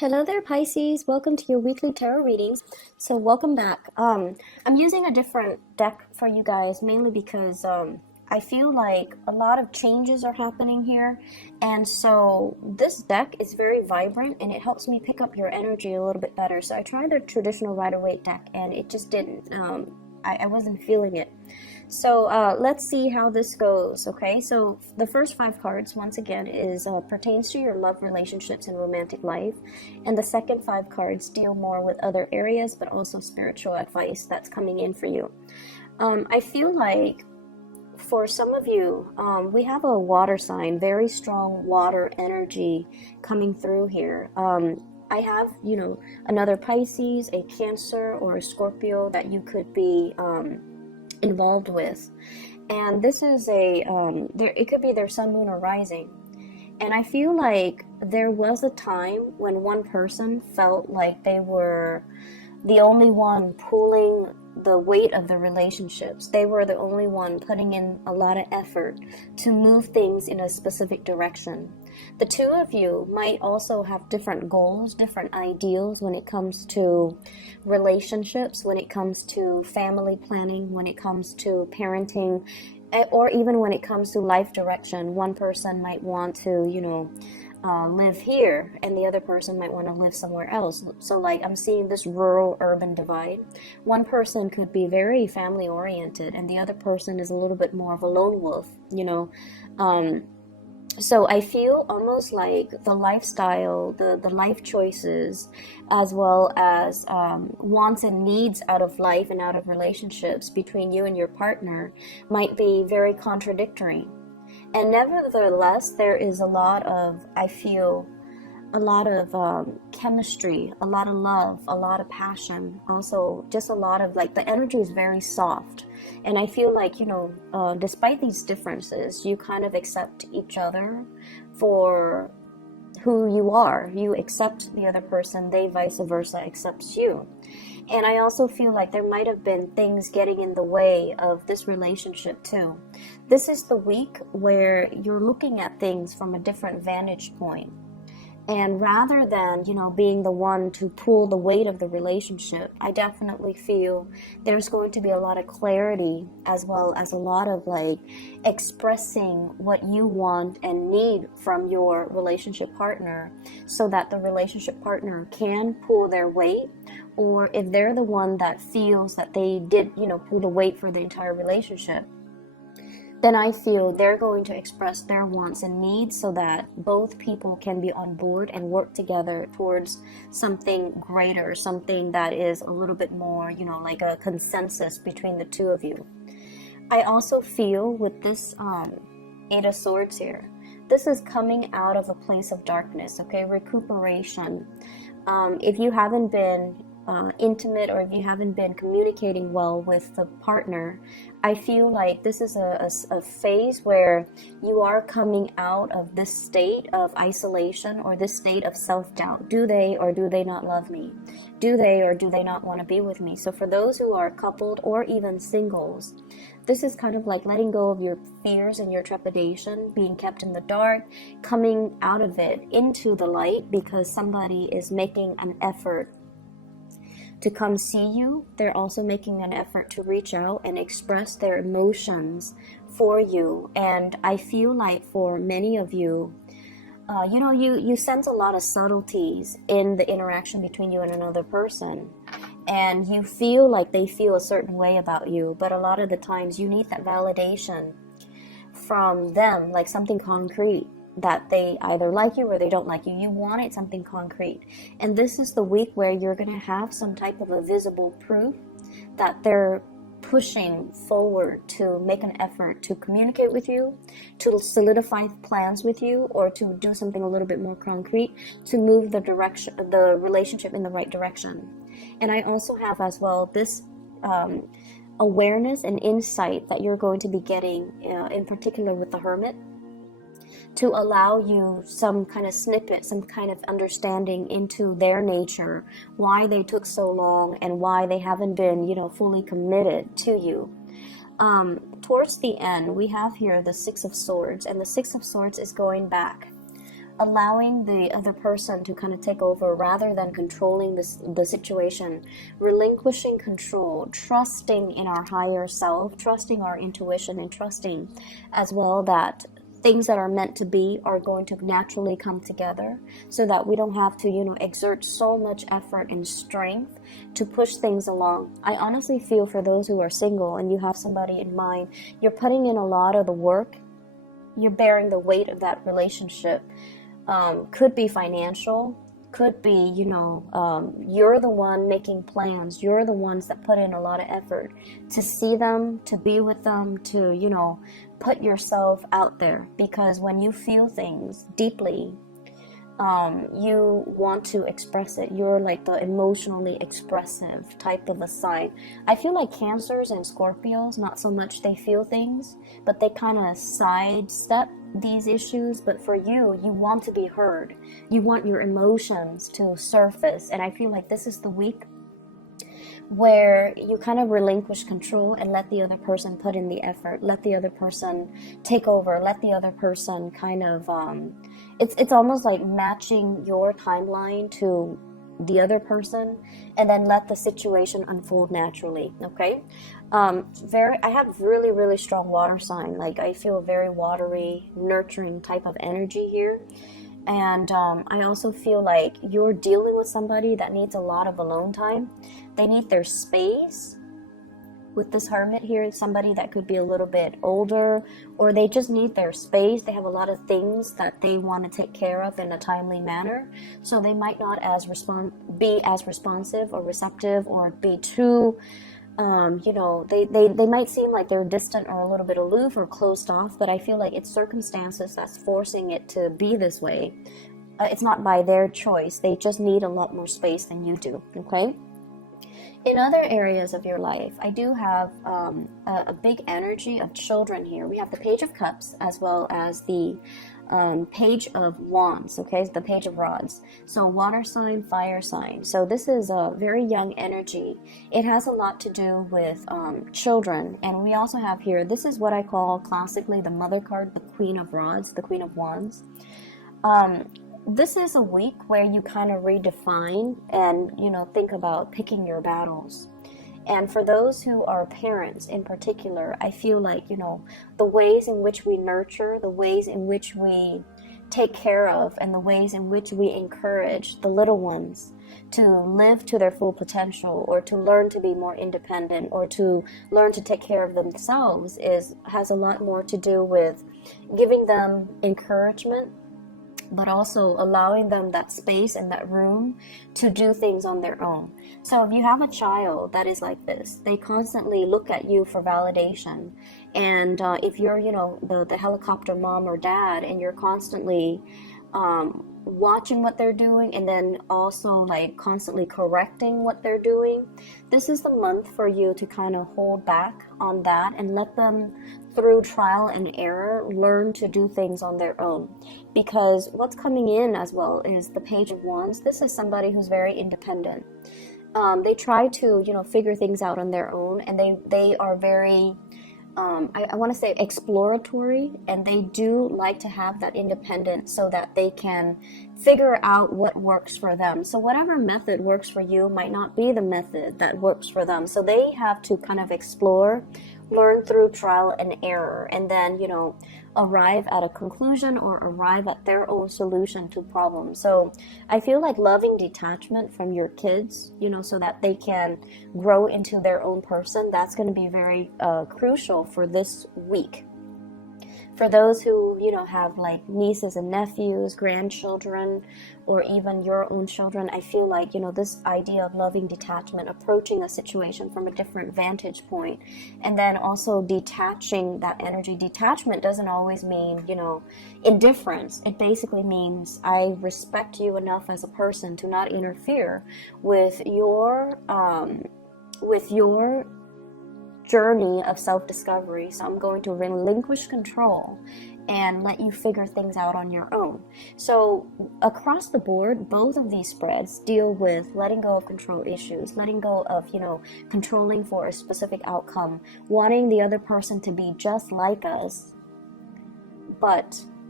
Hello there, Pisces. Welcome to your weekly tarot readings. So welcome back. I'm using a different deck for you guys, mainly because I feel like a lot of changes are happening here. And so this deck is very vibrant and it helps me pick up your energy a little bit better. So I tried the traditional Rider-Waite deck and it just didn't. I wasn't feeling it. So let's see how this goes, okay? So the first 5 cards, once again, is pertains to your love, relationships, and romantic life. And the second 5 cards deal more with other areas, but also spiritual advice that's coming in for you. I feel like for some of you, we have a water sign, very strong water energy coming through here. I have, another Pisces, a Cancer, or a Scorpio that you could be involved with, and this is it could be their sun, moon, or rising. And I feel like there was a time when one person felt like they were the only one pulling the weight of the relationships. They were the only one putting in a lot of effort to move things in a specific direction. The two of you might also have different goals, different ideals when it comes to relationships, when it comes to family planning, when it comes to parenting, or even when it comes to life direction. One person might want to, live here, and the other person might want to live somewhere else. So like I'm seeing this rural urban divide. One person could be very family oriented and the other person is a little bit more of a lone wolf, so I feel almost like the lifestyle, the life choices, as well as wants and needs out of life and out of relationships between you and your partner might be very contradictory. And nevertheless, there is a lot of, I feel, a lot of chemistry, a lot of love, a lot of passion. Also, just a lot of, like, the energy is very soft. And I feel like, despite these differences, you kind of accept each other for who you are. You accept the other person, they vice versa accepts you. And I also feel like there might have been things getting in the way of this relationship too. This is the week where you're looking at things from a different vantage point. And rather than, being the one to pull the weight of the relationship, I definitely feel there's going to be a lot of clarity, as well as a lot of expressing what you want and need from your relationship partner, so that the relationship partner can pull their weight. Or if they're the one that feels that they did, pull the weight for the entire relationship, then I feel they're going to express their wants and needs so that both people can be on board and work together towards something greater, something that is a little bit more, like a consensus between the two of you. I also feel with this 8 of Swords here, this is coming out of a place of darkness, okay? Recuperation. If you haven't been intimate, or if you haven't been communicating well with the partner, I feel like this is a phase where you are coming out of this state of isolation, or this state of self-doubt. Do they or do they not love me? Do they or do they not want to be with me? So for those who are coupled or even singles, this is kind of like letting go of your fears and your trepidation, being kept in the dark, coming out of it into the light because somebody is making an effort to come see you. They're also making an effort to reach out and express their emotions for you. And I feel like for many of you, you sense a lot of subtleties in the interaction between you and another person. And you feel like they feel a certain way about you. But a lot of the times you need that validation from them, like something concrete, that they either like you or they don't like you. You wanted something concrete. And this is the week where you're going to have some type of a visible proof that they're pushing forward to make an effort to communicate with you, to solidify plans with you, or to do something a little bit more concrete to move the relationship in the right direction. And I also have as well this awareness and insight that you're going to be getting, in particular with the Hermit, to allow you some kind of snippet, some kind of understanding into their nature, why they took so long and why they haven't been, fully committed to you. Towards the end, we have here the 6 of Swords, and the 6 of Swords is going back. allowing the other person to kind of take over rather than controlling the situation, relinquishing control, trusting in our higher self, trusting our intuition, and trusting as well that things that are meant to be are going to naturally come together, so that we don't have to, exert so much effort and strength to push things along. I honestly feel for those who are single and you have somebody in mind, you're putting in a lot of the work, you're bearing the weight of that relationship. Could be financial, could be, you're the one making plans, you're the ones that put in a lot of effort to see them, to be with them, to, put yourself out there, because when you feel things deeply, you want to express it. You're like the emotionally expressive type of a sign. I feel like Cancers and Scorpios, not so much they feel things, but they kind of sidestep these issues. But for you, you want to be heard. You want your emotions to surface. And I feel like this is the week where you kind of relinquish control and let the other person put in the effort, let the other person take over, let the other person kind of, it's almost like matching your timeline to the other person, and then let the situation unfold naturally, okay? I have really, really strong water sign. Like, I feel a very watery, nurturing type of energy here. And I also feel like you're dealing with somebody that needs a lot of alone time. They need their space. With this Hermit here, somebody that could be a little bit older, or they just need their space. They have a lot of things that they want to take care of in a timely manner. So they might not be as responsive or receptive, or be too, they might seem like they're distant or a little bit aloof or closed off, but I feel like it's circumstances that's forcing it to be this way. It's not by their choice. They just need a lot more space than you do, okay? In other areas of your life, I do have a big energy of children here. We have the Page of Cups as well as the Page of Wands, okay, the Page of Rods. So water sign, fire sign. So this is a very young energy. It has a lot to do with children. And we also have here, this is what I call classically the mother card, the Queen of Rods, the Queen of Wands. This is a week where you kind of redefine and, think about picking your battles. And for those who are parents in particular, I feel like, the ways in which we nurture, the ways in which we take care of, and the ways in which we encourage the little ones to live to their full potential, or to learn to be more independent, or to learn to take care of themselves has a lot more to do with giving them encouragement, but also allowing them that space and that room to do things on their own. So if you have a child that is like this, they constantly look at you for validation. And if you're, the helicopter mom or dad, and you're constantly watching what they're doing, and then also like constantly correcting what they're doing, this is the month for you to kind of hold back on that and let them, through trial and error, learn to do things on their own. Because what's coming in as well is the Page of Wands. This is somebody who's very independent. They try to, figure things out on their own, and they are very, I want to say exploratory, and they do like to have that independence so that they can figure out what works for them. So whatever method works for you might not be the method that works for them. So they have to kind of explore, learn through trial and error, and then, arrive at a conclusion or arrive at their own solution to problems. So I feel like loving detachment from your kids, so that they can grow into their own person, that's going to be very crucial for this week. For those who, have like nieces and nephews, grandchildren, or even your own children, I feel like, this idea of loving detachment, approaching a situation from a different vantage point, and then also detaching that energy. Detachment doesn't always mean, indifference. It basically means I respect you enough as a person to not interfere with your journey of self-discovery. So I'm going to relinquish control and let you figure things out on your own. So across the board, both of these spreads deal with letting go of control issues, letting go of, controlling for a specific outcome, wanting the other person to be just like us, but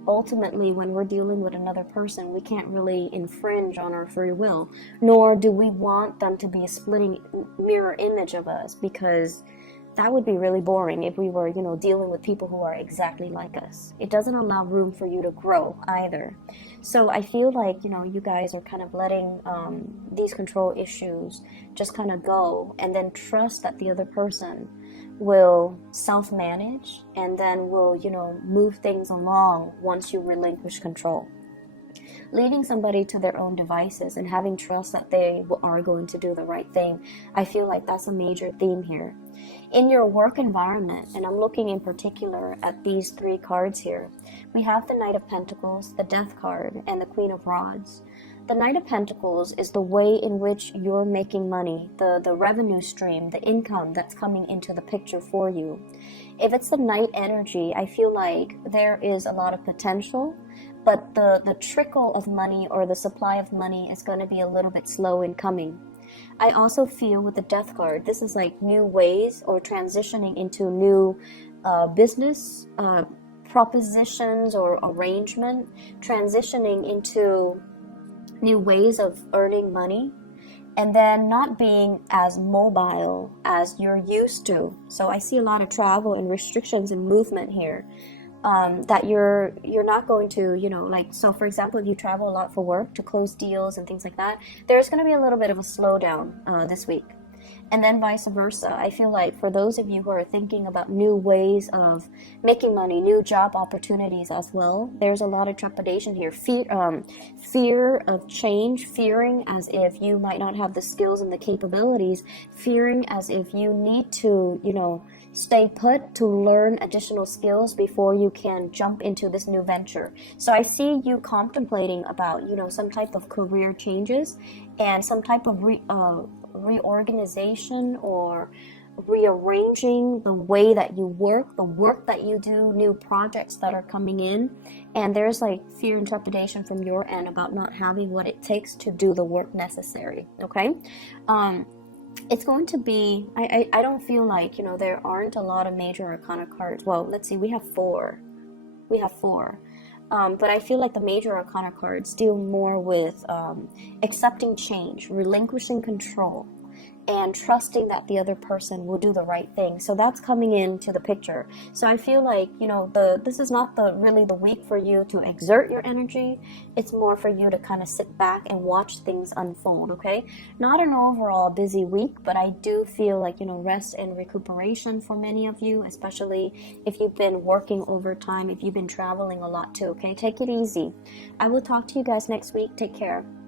ultimately, when we're dealing with another person, we can't really infringe on our free will, nor do we want them to be a splitting mirror image of us, because that would be really boring if we were, dealing with people who are exactly like us. It doesn't allow room for you to grow either. So I feel like, you guys are kind of letting these control issues just kind of go, and then trust that the other person will self-manage, and then will, move things along once you relinquish control. Leaving somebody to their own devices and having trust that they are going to do the right thing, I feel like that's a major theme here. In your work environment, and I'm looking in particular at these 3 cards here, we have the Knight of Pentacles, the Death card, and the Queen of Rods. The Knight of Pentacles is the way in which you're making money, the revenue stream, the income that's coming into the picture for you. If it's the Knight energy, I feel like there is a lot of potential, but the trickle of money or the supply of money is going to be a little bit slow in coming. I also feel with the Death card, this is like new ways or transitioning into new business propositions or arrangement, transitioning into new ways of earning money, and then not being as mobile as you're used to. So I see a lot of travel and restrictions and movement here. That you're not going to, so for example, if you travel a lot for work to close deals and things like that, there's going to be a little bit of a slowdown this week. And then vice versa. I feel like for those of you who are thinking about new ways of making money, new job opportunities as well, there's a lot of trepidation here. Fear of change, fearing as if you might not have the skills and the capabilities, fearing as if you need to, stay put to learn additional skills before you can jump into this new venture. So I see you contemplating about, some type of career changes and some type of reorganization or rearranging the way that you work, the work that you do, new projects that are coming in. And there's like fear and trepidation from your end about not having what it takes to do the work necessary. Okay. It's going to be, I don't feel like, there aren't a lot of major arcana cards. Well, let's see, we have four. But I feel like the major arcana cards deal more with accepting change, relinquishing control, and trusting that the other person will do the right thing. So that's coming into the picture. So I feel like, this is not really the week for you to exert your energy. It's more for you to kind of sit back and watch things unfold, okay? Not an overall busy week, but I do feel like, rest and recuperation for many of you, especially if you've been working overtime, if you've been traveling a lot too, okay? Take it easy. I will talk to you guys next week. Take care.